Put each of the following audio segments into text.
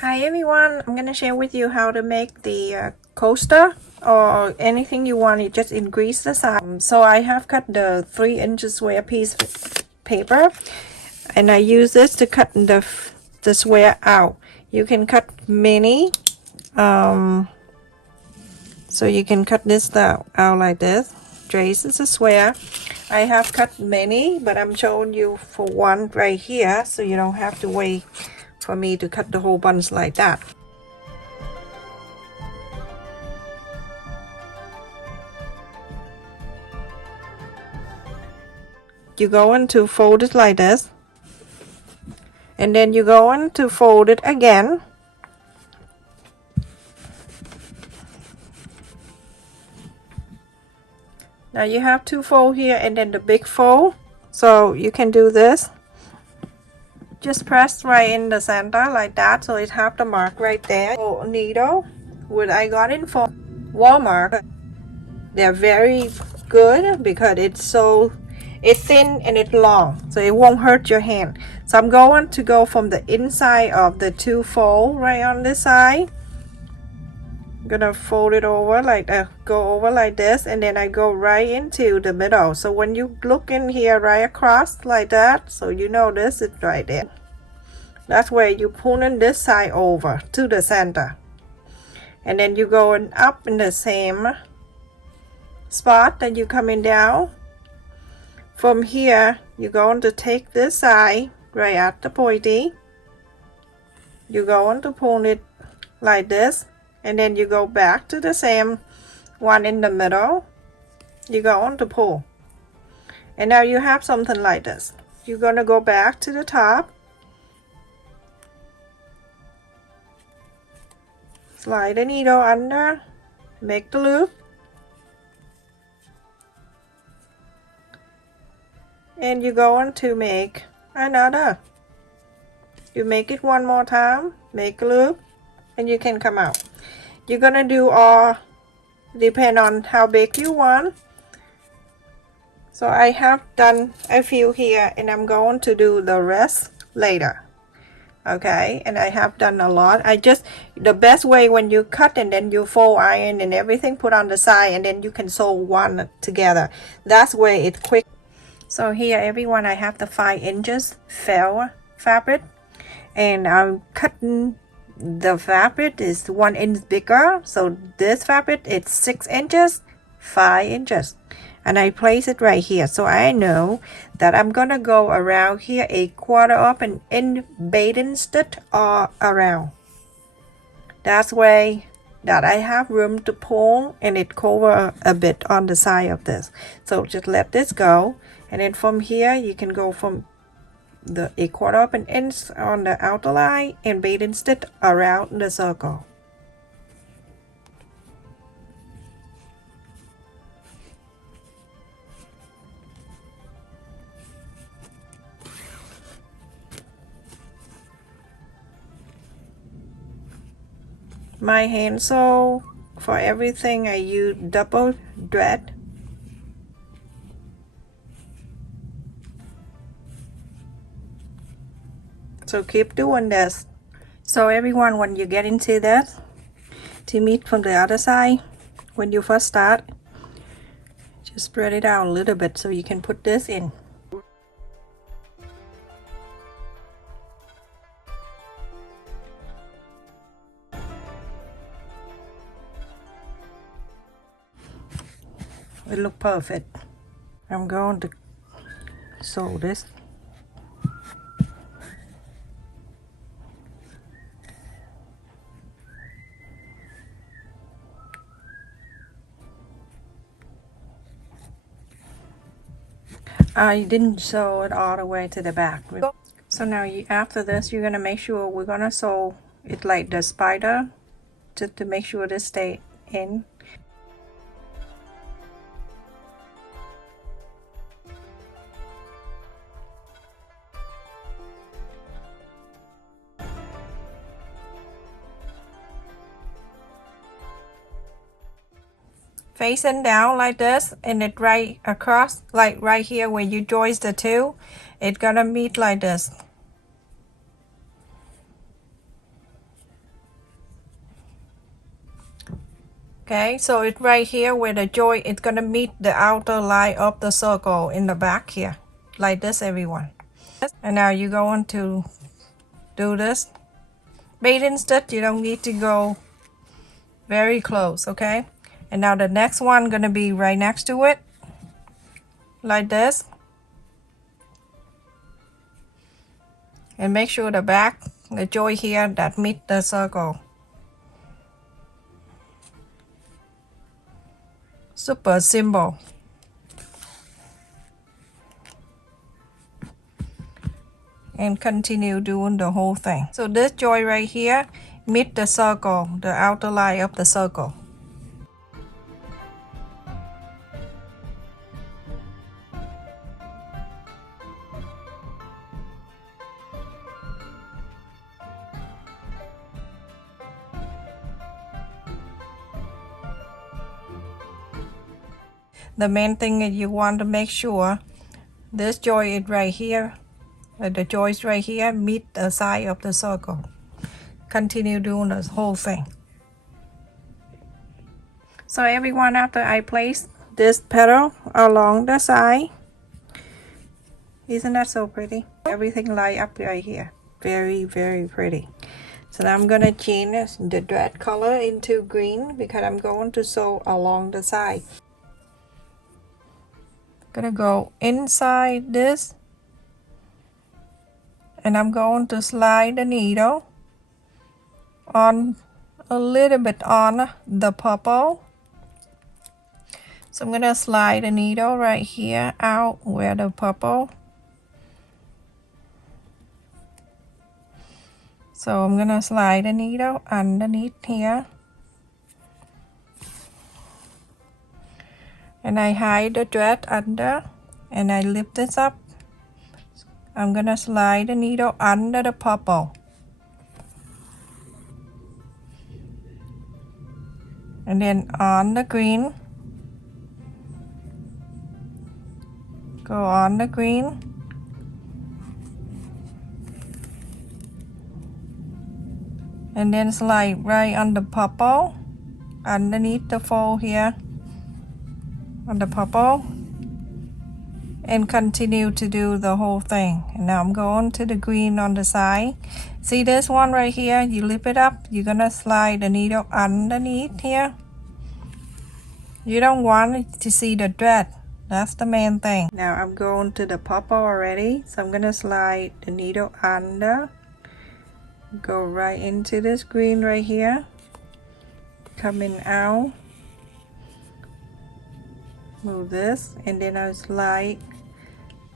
Hi everyone, I'm gonna share with you how to make the coaster or anything you want. You just increase the size. So I have cut the 3-inch square piece of paper, and I use this to cut the square out. You can cut many, so you can cut this out like this. Trace is a square. I have cut many, but I'm showing you for one right here, so you don't have to wait for me to cut the whole bunch like that. You go on to fold it like this, and then you go on to fold it again, now you have two fold here and then the big fold. So you can do this, just press right in the center like that, so it have the mark right there. So needle, what I got in from Walmart, they're very good because it's thin and it's long, so it won't hurt your hand. So I'm going to go from the inside of the two fold right on this side. I'm gonna fold it over like go over like this, and then I go right into the middle. So when you look in here right across like that, so you know this is right there. That's where you pull in this side over to the center, and then you going up in the same spot that you coming down. From here, you're going to take this side right at the pointy. You're going to pull it like this, and then you go back to the same one in the middle. You're going to pull, and now you have something like this. You're going to go back to the top, slide the needle under, make the loop, and you're going to make another. You make it one more time, make a loop, and you can come out. You're gonna do all depend on how big you want. So I have done a few here, and I'm going to do the rest later. Okay, and I have done a lot. The best way when you cut and then you fold iron and everything, put on the side, and then you can sew one together. That's where it's quick. So here everyone, I have the 5 inches fell fabric, and I'm cutting the fabric is 1 inch bigger. So this fabric is 6 inches, 5 inches, and I place it right here. So I know that I'm gonna go around here 1/4 of an inch bathing stitch all around. That's way that I have room to pull, and it cover a bit on the side of this. So just let this go, and then from here you can go from the 1/4 of an inch on the outer line and bathing stitch around the circle. My hand sew, for everything I use double thread. So keep doing this. So everyone, when you get into this, to meet from the other side, when you first start, just spread it out a little bit so you can put this in. It look perfect. I'm going to sew this. I didn't sew it all the way to the back. So now after this, you're gonna make sure we're gonna sew it like the spider, just to make sure this stay in. Facing down like this, and it right across, like right here where you join the two, it's gonna meet like this. Okay, so it's right here where the joint is gonna meet the outer line of the circle in the back here, like this, everyone. And now you're going to do this. Baiting stitch, you don't need to go very close, okay? And now the next one gonna be right next to it, like this. And make sure the back, the joint here that meet the circle. Super simple. And continue doing the whole thing. So this joint right here meet the circle, the outer line of the circle. The main thing is you want to make sure this joint is right here, the joints right here meet the side of the circle. Continue doing the whole thing. So everyone, after I place this petal along the side, isn't that so pretty? Everything light up right here. Very, very pretty. So now I'm gonna change the thread color into green because I'm going to sew along the side. Gonna go inside this, and I'm going to slide the needle on a little bit on the purple. So I'm gonna slide the needle right here out where the purple. So I'm gonna slide the needle underneath here. And I hide the thread under, and I lift this up. I'm gonna slide the needle under the purple. And then on the green. Go on the green. And then slide right on the purple, underneath the fold here. On the purple, and continue to do the whole thing. And now I'm going to the green on the side. See this one right here, you lift it up, you're gonna slide the needle underneath here. You don't want to see the thread, that's the main thing. Now I'm going to the purple already, so I'm gonna slide the needle under, go right into this green right here, coming out. Move this, and then I slide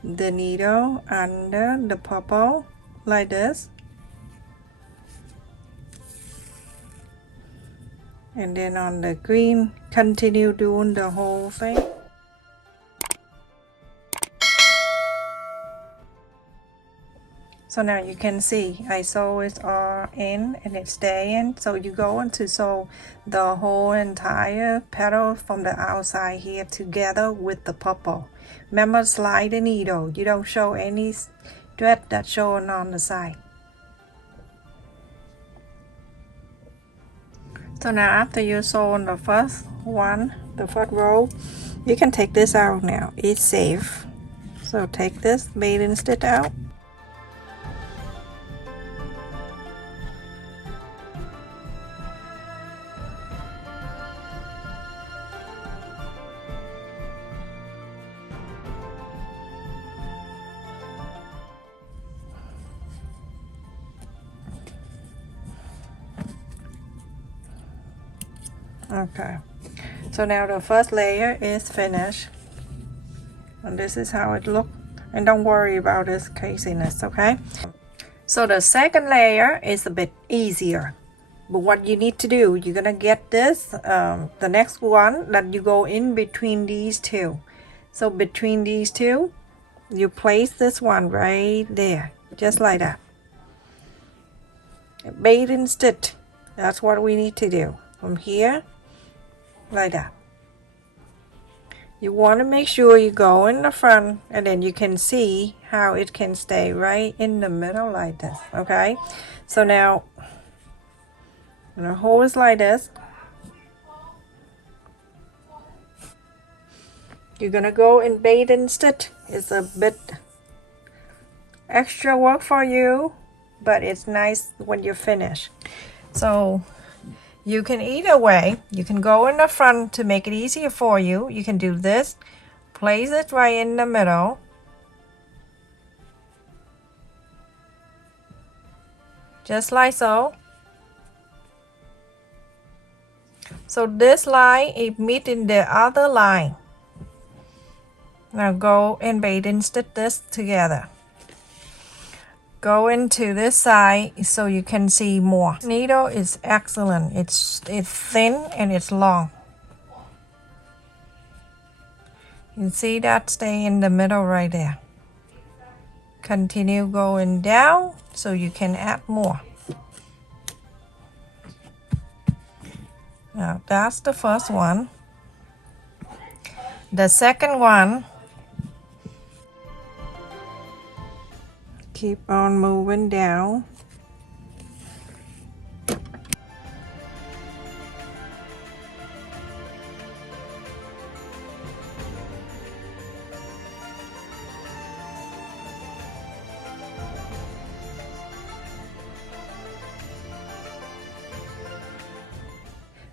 the needle under the purple like this, and then on the green continue doing the whole thing. So now you can see I sew it all in and it's staying. So you go on to sew the whole entire petal from the outside here together with the purple. Remember, slide the needle. You don't show any thread that's showing on the side. So now after you sew on the first one, the first row, you can take this out now. It's safe. So take this bathing stitch out. Okay, so now the first layer is finished, and this is how it looks. And don't worry about this casiness, okay? So the second layer is a bit easier, but what you need to do, you're gonna get this the next one that you go in between these two. So between these two, you place this one right there, just like that. Bathing stitch, that's what we need to do from here, like that. You want to make sure you go in the front, and then you can see how it can stay right in the middle like this. Okay, so now I'm gonna hold it like this, You're gonna go and bait and stitch. It's a bit extra work for you, but it's nice when you finish. So you can either way, you can go in the front to make it easier for you. You can do this, place it right in the middle, just like so. So this line is meeting the other line. Now go and bait and stitch this together. Go into this side so you can see more. Needle is excellent. It's thin and it's long. You see that? Stay in the middle right there. Continue going down so you can add more. Now that's the first one. The second one, keep on moving down.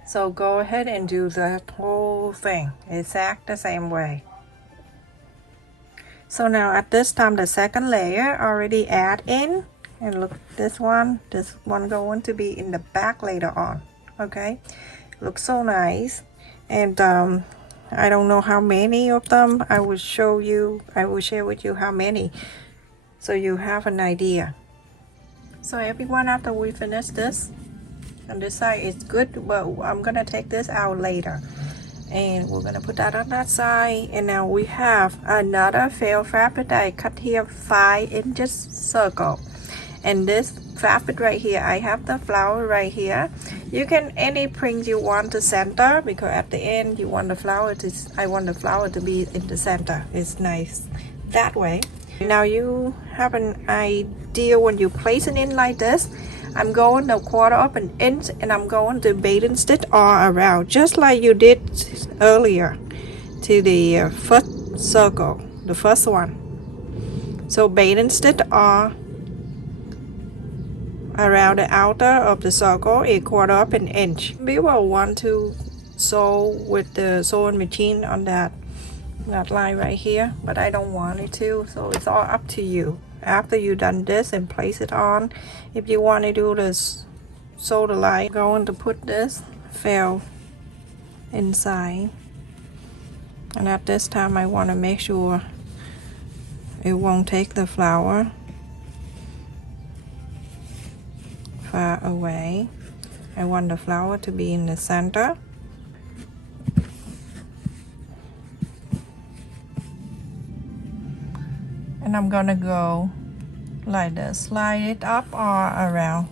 So go ahead and do the whole thing exact the same way. So now at this time the second layer already add in, and look, this one going to be in the back later on. Okay, looks so nice. And I don't know how many of them. I will share with you how many, so you have an idea. So everyone, after we finish this on this side, it's good, but I'm gonna take this out later and we're gonna put that on that side. And now we have another felt fabric that I cut here 5 inches circle, and this fabric right here, I have the flower right here. You can any print you want to center, because at the end you want the flower to, I want the flower to be in the center. It's nice that way. Now you have an idea when you place it in like this. I'm going to 1/4 of an inch and I'm going to bait and stitch all around, just like you did earlier to the first circle, the first one. So bait and stitch all around the outer of the circle, 1/4 of an inch. We will want to sew with the sewing machine on that line right here, but I don't want it to, so it's all up to you. After you done this and place it on, if you want to do this, sew the line, I'm going to put this felt inside, and at this time I want to make sure it won't take the flower far away. I want the flower to be in the center. And I'm gonna go like this, slide it up or around.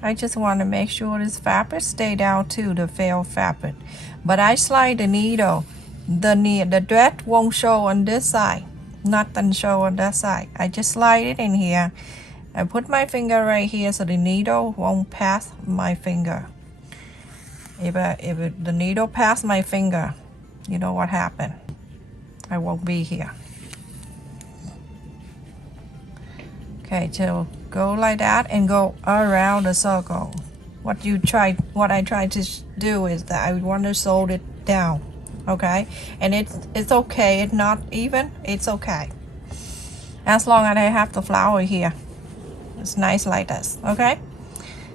I just want to make sure this fabric stay down to the felt fabric, but I slide the needle. The thread won't show on this side, nothing show on that side. I just slide it in here. I put my finger right here so the needle won't pass my finger. If the needle pass my finger, you know what happened. I won't be here. Okay, so go like that and go around the circle. What I tried to do is that I want to sew it down, okay? And it's okay, it's not even, it's okay. As long as I have the flower here. It's nice like this, okay?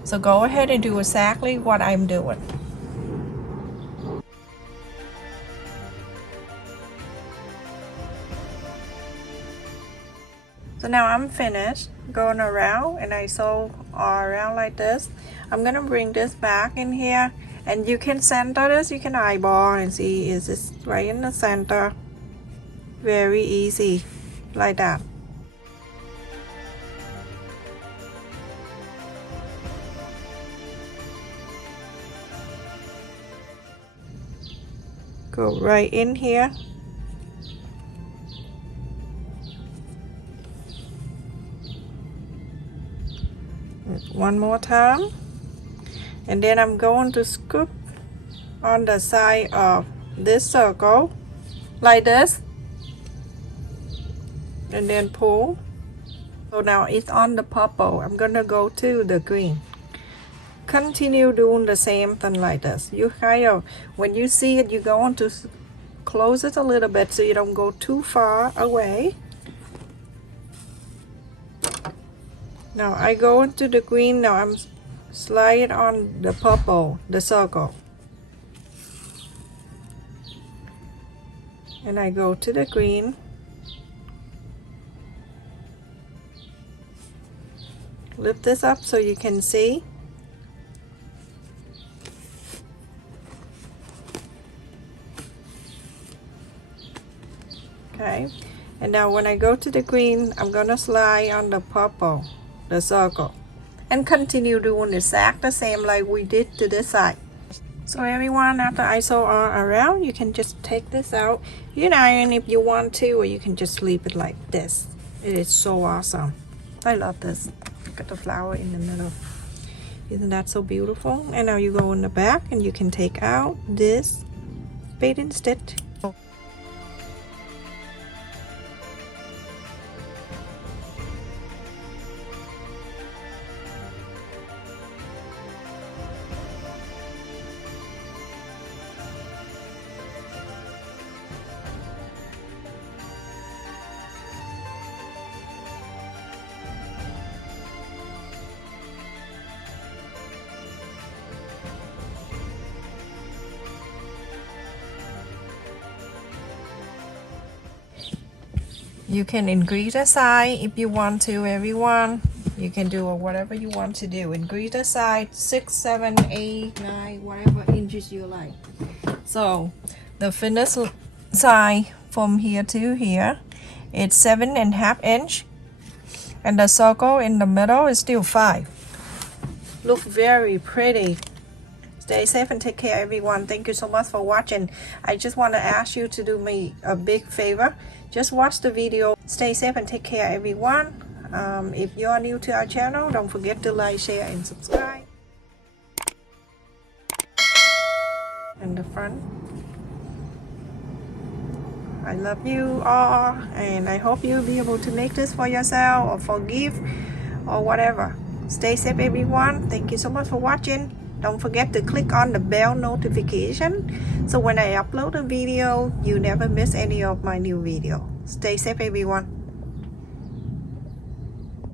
So go ahead and do exactly what I'm doing. So now I'm finished going around, and I sew all around like this. I'm gonna bring this back in here, and you can center this, you can eyeball and see, is this right in the center? Very easy, like that. Go right in here. One more time, and then I'm going to scoop on the side of this circle like this, and then pull. So now it's on the purple. I'm gonna go to the green. Continue doing the same thing like this. You kind of, when you see it, you go on to close it a little bit so you don't go too far away. Now I go into the green. Now I'm slide on the purple, the circle, and I go to the green. Lift this up so you can see. Okay, and now when I go to the green, I'm gonna slide on the purple, the circle, and continue doing the exact the same like we did to this side. So everyone, after I sew all around, you can just take this out. You can iron if you want to, or you can just leave it like this. It is so awesome. I love this. Look at the flower in the middle. Isn't that so beautiful? And now you go in the back and you can take out this fading stitch. You can increase the size if you want to, everyone. You can do whatever you want to do. Increase the size 6, 7, 8, 9, whatever inches you like. So the finished size from here to here, it's 7.5 inch, and the circle in the middle is still 5. Look very pretty. Stay safe and take care, everyone. Thank you so much for watching. I just want to ask you to do me a big favor. Just watch the video. Stay safe and take care, everyone. If you're new to our channel, don't forget to like, share, and subscribe. And the front. I love you all, and I hope you'll be able to make this for yourself or for gift or whatever. Stay safe, everyone. Thank you so much for watching. Don't forget to click on the bell notification so when I upload a video, you never miss any of my new video. Stay safe, everyone.